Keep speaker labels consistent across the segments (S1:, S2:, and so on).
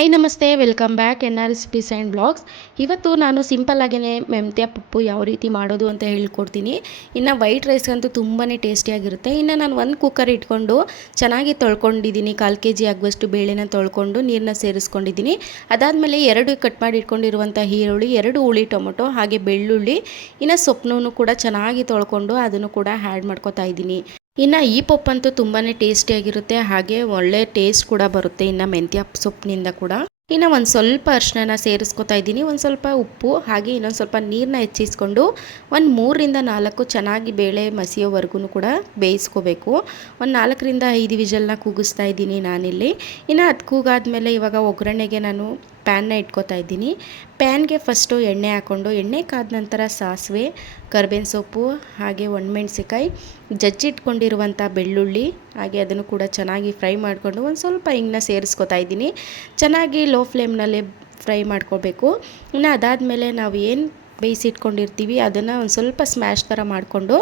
S1: Hi ನಮಸ್ತೆ. Welcome back N R recipes and blogs ಇವತ್ತು ನಾನು ಸಿಂಪಲ್ಲಾಗೇ ಮೆಂತ್ಯ ಪಪ್ಪು ಯಾವ ರೀತಿ ಮಾಡೋದು ಅಂತ ಹೇಳ್ಕೊಡ್ತೀನಿ. ಇನ್ನು ವೈಟ್ ರೈಸ್ಗಂತೂ ತುಂಬಾ ಟೇಸ್ಟಿಯಾಗಿರುತ್ತೆ ಇನ್ನು ನಾನು ಒಂದು ಕುಕ್ಕರ್ ಇಟ್ಕೊಂಡು ಚೆನ್ನಾಗಿ ತೊಳ್ಕೊಂಡಿದ್ದೀನಿ. ಕಾಲು ಕೆ ಜಿ ಆಗುವಷ್ಟು ಬೇಳೆನ ತೊಳ್ಕೊಂಡು ನೀರನ್ನ ಸೇರಿಸ್ಕೊಂಡಿದ್ದೀನಿ. ಅದಾದಮೇಲೆ ಎರಡು ಕಟ್ ಮಾಡಿ ಇಟ್ಕೊಂಡಿರುವಂಥ ಈರುಳ್ಳಿ, ಎರಡು ಹುಳಿ ಟೊಮೊಟೊ, ಹಾಗೆ ಬೆಳ್ಳುಳ್ಳಿ, ಇನ್ನು ಸೊಪ್ಪನ್ನು ಕೂಡ ಚೆನ್ನಾಗಿ ತೊಳ್ಕೊಂಡು ಅದನ್ನು ಕೂಡ ಆ್ಯಡ್ ಮಾಡ್ಕೋತಾ ಇದ್ದೀನಿ. ಇನ್ನು ಈ ಪಪ್ಪಂತೂ ತುಂಬಾ ಟೇಸ್ಟಿಯಾಗಿರುತ್ತೆ ಹಾಗೆ ಒಳ್ಳೆ ಟೇಸ್ಟ್ ಕೂಡ ಬರುತ್ತೆ ಇನ್ನು ಮೆಂತ್ಯ ಸೊಪ್ಪಿನಿಂದ ಕೂಡ. ಇನ್ನು ಒಂದು ಸ್ವಲ್ಪ ಅರ್ಶಿನ ಸೇರಿಸ್ಕೊತಾ ಇದ್ದೀನಿ, ಒಂದು ಸ್ವಲ್ಪ ಉಪ್ಪು, ಹಾಗೆ ಇನ್ನೊಂದು ಸ್ವಲ್ಪ ನೀರನ್ನ ಹೆಚ್ಚಿಸ್ಕೊಂಡು ಒಂದು ಮೂರರಿಂದ ನಾಲ್ಕು ಚೆನ್ನಾಗಿ ಬೇಳೆ ಮಸಿಯೋವರೆಗೂ ಕೂಡ ಬೇಯಿಸ್ಕೋಬೇಕು. ಒಂದು ನಾಲ್ಕರಿಂದ ಐದು ವಿಜಲ್ನ ಕೂಗಿಸ್ತಾ ಇದ್ದೀನಿ ನಾನಿಲ್ಲಿ. ಇನ್ನು ಅದು ಕೂಗಾದ್ಮೇಲೆ ಇವಾಗ ಒಗ್ಗರಣೆಗೆ ನಾನು ಪ್ಯಾನ್ನ ಇಟ್ಕೋತಾ ಇದ್ದೀನಿ. ಪ್ಯಾನ್ಗೆ ಫಸ್ಟು ಎಣ್ಣೆ ಹಾಕ್ಕೊಂಡು, ಎಣ್ಣೆ ಕಾದ ನಂತರ ಸಾಸಿವೆ, ಕರ್ಬೇವಿನ ಸೊಪ್ಪು, ಹಾಗೆ ಒಣಮೆಣ್ಸಿಕಾಯಿ ಜಜ್ಜಿಟ್ಕೊಂಡಿರುವಂಥ ಬೆಳ್ಳುಳ್ಳಿ, ಹಾಗೆ ಅದನ್ನು ಕೂಡ ಚೆನ್ನಾಗಿ ಫ್ರೈ ಮಾಡಿಕೊಂಡು ಒಂದು ಸ್ವಲ್ಪ ಹಿಂಗನ್ನ ಸೇರಿಸ್ಕೊತಾ ಇದ್ದೀನಿ. ಚೆನ್ನಾಗಿ ಲೋ ಫ್ಲೇಮ್ನಲ್ಲೇ ಫ್ರೈ ಮಾಡ್ಕೋಬೇಕು. ಇನ್ನು ಅದಾದಮೇಲೆ ನಾವು ಏನು ಬೇಯಿಸಿಟ್ಕೊಂಡಿರ್ತೀವಿ ಅದನ್ನು ಒಂದು ಸ್ವಲ್ಪ ಸ್ಮ್ಯಾಶ್ ಥರ ಮಾಡಿಕೊಂಡು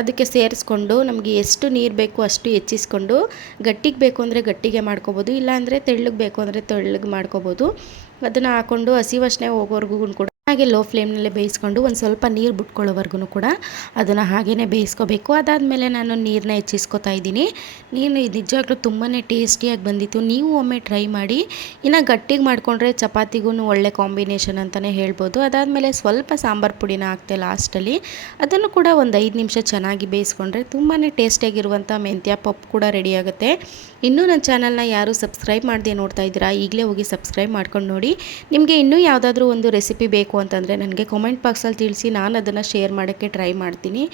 S1: ಅದಕ್ಕೆ ಸೇರಿಸ್ಕೊಂಡು ನಮಗೆ ಎಷ್ಟು ನೀರು ಬೇಕು ಅಷ್ಟು ಹೆಚ್ಚಿಸ್ಕೊಂಡು ಗಟ್ಟಿಗೆ ಬೇಕು ಅಂದರೆ ಗಟ್ಟಿಗೆ ಮಾಡ್ಕೋಬೋದು, ಇಲ್ಲಾಂದರೆ ತೆಳ್ಳಗೆ ಬೇಕು ಅಂದರೆ ತೆಳ್ಳಗೆ ಮಾಡ್ಕೋಬೋದು. ಅದನ್ನು ಹಾಕ್ಕೊಂಡು ಹಸಿ ವಾಸನೆ ಹೋಗೋವರೆಗೂ ಕೂಡ ಹಾಗೆ ಲೋ ಫ್ಲೇಮ್ನಲ್ಲೇ ಬೇಯಿಸ್ಕೊಂಡು ಒಂದು ಸ್ವಲ್ಪ ನೀರು ಬಿಟ್ಕೊಳ್ಳೋವರೆಗೂ ಕೂಡ ಅದನ್ನು ಹಾಗೇ ಬೇಯಿಸ್ಕೋಬೇಕು. ಅದಾದಮೇಲೆ ನಾನು ನೀರನ್ನ ಹೆಚ್ಚಿಸ್ಕೊತಾ ಇದ್ದೀನಿ. ನೀರು ನಿಜವಾಗ್ಲೂ ತುಂಬಾ ಟೇಸ್ಟಿಯಾಗಿ ಬಂದಿತ್ತು. ನೀವು ಒಮ್ಮೆ ಟ್ರೈ ಮಾಡಿ. ಇನ್ನು ಗಟ್ಟಿಗೆ ಮಾಡಿಕೊಂಡ್ರೆ ಚಪಾತಿಗೂ ಒಳ್ಳೆ ಕಾಂಬಿನೇಷನ್ ಅಂತಲೇ ಹೇಳ್ಬೋದು. ಅದಾದಮೇಲೆ ಸ್ವಲ್ಪ ಸಾಂಬಾರು ಪುಡಿನ ಹಾಕ್ತೆ ಲಾಸ್ಟಲ್ಲಿ. ಅದನ್ನು ಕೂಡ ಒಂದು ಐದು ನಿಮಿಷ ಚೆನ್ನಾಗಿ ಬೇಯಿಸ್ಕೊಂಡ್ರೆ ತುಂಬಾ ಟೇಸ್ಟಿಯಾಗಿರುವಂಥ ಮೆಂತ್ಯ, ಪಪ್ ಕೂಡ ರೆಡಿಯಾಗುತ್ತೆ ಇನ್ನೂ ನನ್ನ ಚಾನಲ್ನ ಯಾರು ಸಬ್ಸ್ಕ್ರೈಬ್ ಮಾಡದೆ ನೋಡ್ತಾ ಇದ್ದೀರಾ, ಈಗಲೇ ಹೋಗಿ ಸಬ್ಸ್ಕ್ರೈಬ್ ಮಾಡ್ಕೊಂಡು ನೋಡಿ. ನಿಮಗೆ ಇನ್ನೂ ಯಾವುದಾದ್ರೂ ಒಂದು ರೆಸಿಪಿ ಅಂತಂದರೆ ನನಗೆ ಕಾಮೆಂಟ್ ಬಾಕ್ಸಲ್ಲಿ ತಿಳಿಸಿ ನಾನು ಅದನ್ನು ಶೇರ್ ಮಾಡೋಕ್ಕೆ ಟ್ರೈ ಮಾಡ್ತೀನಿ.